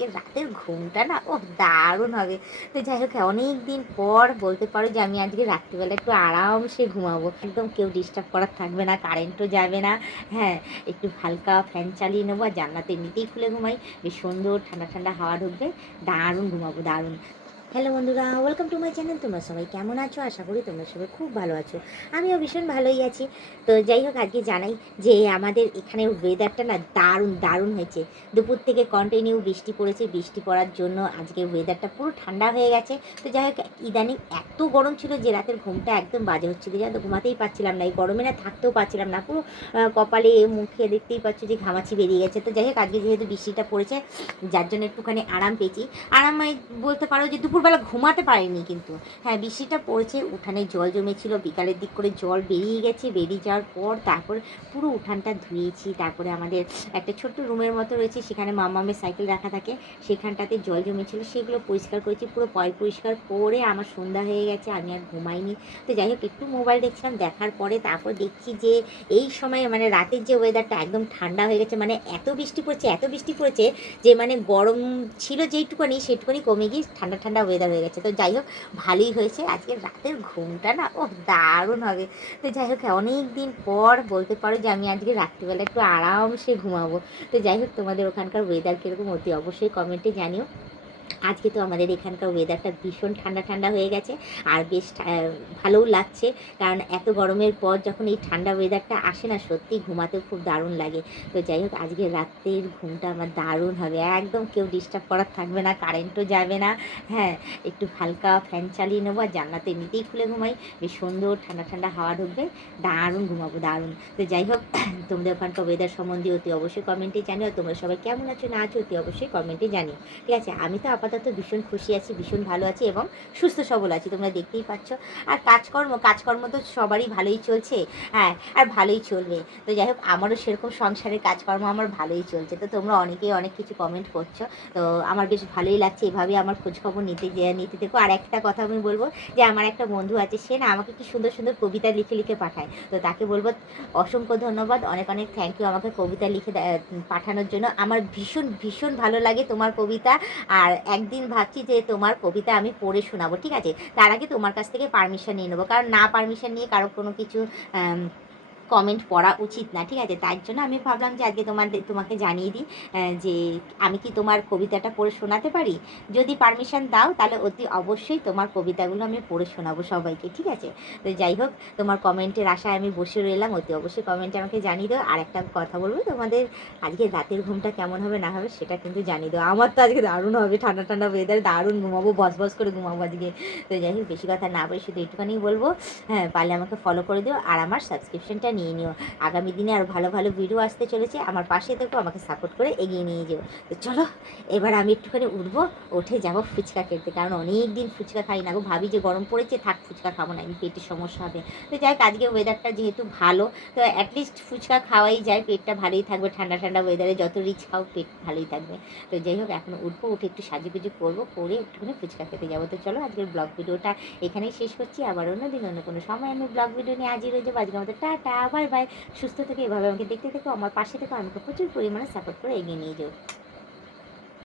আজকে রাতের ঘুমটা না দারুণ হবে। তো যাই হোক অনেক দিন পর বলতে পারো যে আমি আজকে রাত্রিবেলা একটু আরামসে ঘুমাবো, একদম কেউ ডিস্টার্ব করার থাকবে না, কারেন্টও যাবে না। হ্যাঁ, একটু হালকা ফ্যান চালিয়ে নেবো আর জানলাতে এমনিতেই খুলে ঘুমাই, বেশ সুন্দর ঠান্ডা ঠান্ডা হাওয়া ঢুকবে, দারুণ ঘুমাবো, দারুণ। হ্যালো বন্ধুরা, ওয়েলকাম টু মাই চ্যানেল। তোমরা সবাই কেমন আছো? আশা করি তোমরা সবাই খুব ভালো আছো। আমিও ভীষণ ভালোই আছি। তো যাই হোক আজকে জানাই যে আমাদের এখানে ওয়েদারটা না দারুণ দারুণ হয়েছে। দুপুর থেকে কন্টিনিউ বৃষ্টি পড়েছে, বৃষ্টি পড়ার জন্য আজকে ওয়েদারটা পুরো ঠান্ডা হয়ে গেছে। তো যাই হোক ইদানিং এত গরম ছিল যে রাতের ঘুমটা একদম বাজে হচ্ছিল, জানো তো, ঘুমাতেই পারছিলাম না, এই গরমে না থাকতেও পারছিলাম না, পুরো কপালে মুখে দেখতেই পাচ্ছ যে ঘামাচি বেরিয়ে গেছে। তো যাই হোক আজকে যেহেতু বৃষ্টিটা পড়েছে যার জন্য একটুখানি আরাম পেয়েছি। আরাম বলতে পারো যে দুপুরবেলা ঘুমাতে পারিনি, কিন্তু হ্যাঁ বৃষ্টিটা পড়েছে, উঠানে জল জমেছিল, বিকালের দিক করে জল বেরিয়ে গেছে, বেরিয়ে যাওয়ার পর তারপর পুরো উঠানটা ধুয়েছি। তারপরে আমাদের একটা ছোট্ট রুমের মতো রয়েছে, সেখানে মামামের সাইকেল রাখা থাকে, সেখানটাতে জল জমেছিল, সেগুলো পরিষ্কার করেছি, পুরো পরিষ্কার করে আমার সন্ধ্যা হয়ে গেছে, আমি আর ঘুমাইনি। তো যাই হোক একটু মোবাইল দেখছিলাম, দেখার পরে তারপর দেখছি যে এই সময় মানে রাতের যে ওয়েদারটা একদম ঠান্ডা হয়ে গেছে, মানে এত বৃষ্টি পড়ছে, এত বৃষ্টি পড়েছে যে মানে গরম ছিল যেইটুকুনি সেটুকুনি কমে গিয়ে ঠান্ডা ঠান্ডা ওয়েদার হয়ে গেছে। তো যাই হোক ভালোই হয়েছে, আজকে রাতের ঘুমটা না দারুণ হবে। তো যাই হোক অনেক দিন পর বলতে পারো যে আমি আজকে রাত্রিবেলা একটু আরামসে ঘুমাবো। তো যাই হোক তোমাদের ওখানকার ওয়েদার কীরকম অতি অবশ্যই কমেন্টে জানিও। আজকে তো আমাদের এখানকার ওয়েদারটা ভীষণ ঠান্ডা ঠান্ডা হয়ে গেছে, আর বেশ ভালোও লাগছে, কারণ এত গরমের পর যখন এই ঠান্ডা ওয়েদারটা আসে না, সত্যি ঘুমাতেও খুব দারুণ লাগে। তো যাই হোক আজকে রাতের ঘুমটা আমার দারুণ হবে, একদম কেউ ডিস্টার্ব করার থাকবে না, কারেন্টও যাবে না। হ্যাঁ, একটু হালকা ফ্যান চালিয়ে নেবো আর জানলাতে এমনিতেই খুলে ঘুমাই, বেশ সুন্দর ঠান্ডা ঠান্ডা হাওয়া ঢুকবে, দারুণ ঘুমাবো, দারুণ। তো যাই হোক তোমাদের ওখানকার ওয়েদার সম্বন্ধে অতি অবশ্যই কমেন্টে জানিও, তোমরা সবাই কেমন আছো না আছো অতি অবশ্যই কমেন্টে জানিও। ঠিক আছে, আমি তো আপাতত ভীষণ খুশি আছি, ভীষণ ভালো আছি এবং সুস্থ সবল আছি, তোমরা দেখতেই পাচ্ছ। আর কাজকর্ম তো সবারই ভালোই চলছে, হ্যাঁ, আর ভালোই চলবে। তো যাই হোক আমারও সেরকম সংসারের কাজকর্ম আমার ভালোই চলছে। তো তোমরা অনেকেই অনেক কিছু কমেন্ট করছো, তো আমার বেশ ভালোই লাগছে, এভাবে আমার খোঁজখবর নিতে দেখো। আর একটা কথা আমি বলবো যে আমার একটা বন্ধু আছে, সে না আমাকে কি সুন্দর সুন্দর কবিতা লিখে লিখে পাঠায়, তো তাকে বলবো অসংখ্য ধন্যবাদ, অনেক অনেক থ্যাংক ইউ আমাকে কবিতা লিখে পাঠানোর জন্য। আমার ভীষণ ভীষণ ভালো লাগে তোমার কবিতা, আর একদিন ভাবছি যে তোমার কবিতা আমি পড়ে শোনাবো, ঠিক আছে? তার আগে তোমার কাছ থেকে পারমিশন নিয়ে নেবো, কারণ না পারমিশন নিয়ে কারো কোনো কিছু কমেন্ট পড়া উচিত না, ঠিক আছে? তার জন্য আমি ভাবলাম যে আজকে তোমাকে জানিয়ে দিই যে আমি কি তোমার কবিতাটা পড়ে শোনাতে পারি। যদি পারমিশন দাও তাহলে অতি অবশ্যই তোমার কবিতাগুলো আমি পড়ে শোনাবো সবাইকে, ঠিক আছে? তো যাই হোক তোমার কমেন্টের আশায় আমি বসে রইলাম, অতি অবশ্যই কমেন্টে আমাকে জানিয়ে দাও। আর একটা কথা বলবো, তোমাদের আজকে রাতের ঘুমটা কেমন হবে না হবে সেটা কিন্তু জানিয়ে দাও। আমার তো আজকে দারুণ হবে, ঠান্ডা ঠান্ডা ওয়েদার, দারুণ ঘুমাবো, বস করে ঘুমাবো আজকে। তো যাই হোক বেশি কথা না বলে শুধু একটুখানি বলবো, হ্যাঁ পারলে আমাকে ফলো করে দিও আর আমার সাবস্ক্রিপশনটা নিয়ে নিও। আগামী দিনে আরও ভালো ভালো ভিডিও আসতে চলেছে, আমার পাশে থেকো, আমাকে সাপোর্ট করে এগিয়ে নিয়ে যাও। তো চলো এবার আমি একটুখানি উঠবো, উঠে যাবো ফুচকা খেতে, কারণ অনেক দিন ফুচকা খাই না গো, ভাবি যে গরম পড়েছে থাক ফুচকা খাবো না, আমি পেটের সমস্যা হবে। তো যাই হোক আজকে ওয়েদারটা যেহেতু ভালো, তো অ্যাটলিস্ট ফুচকা খাওয়াই যায়, পেটটা ভালোই থাকবে, ঠান্ডা ঠান্ডা ওয়েদারে যত রিচ খাও পেট ভালোই থাকবে। তো যাই হোক এখন উঠবো, উঠে একটু সাজুগুজু করবো, করে একটুখানি ফুচকা খেতে যাবো। তো চলো আজকের ব্লগ ভিডিওটা এখানেই শেষ করছি, আবার অন্য দিন অন্য কোনো সময় আমি ব্লগ ভিডিও নিয়ে হাজির হয়ে যাবো। আজকের মতো টাটা, বাই বাই। সুস্থ থেকে এভাবে আমাকে দেখতে থেকো, আমার পাশে থেকো, আমাকে প্রচুর পরিমাণে সাপোর্ট করে এগিয়ে নিয়ে যাও।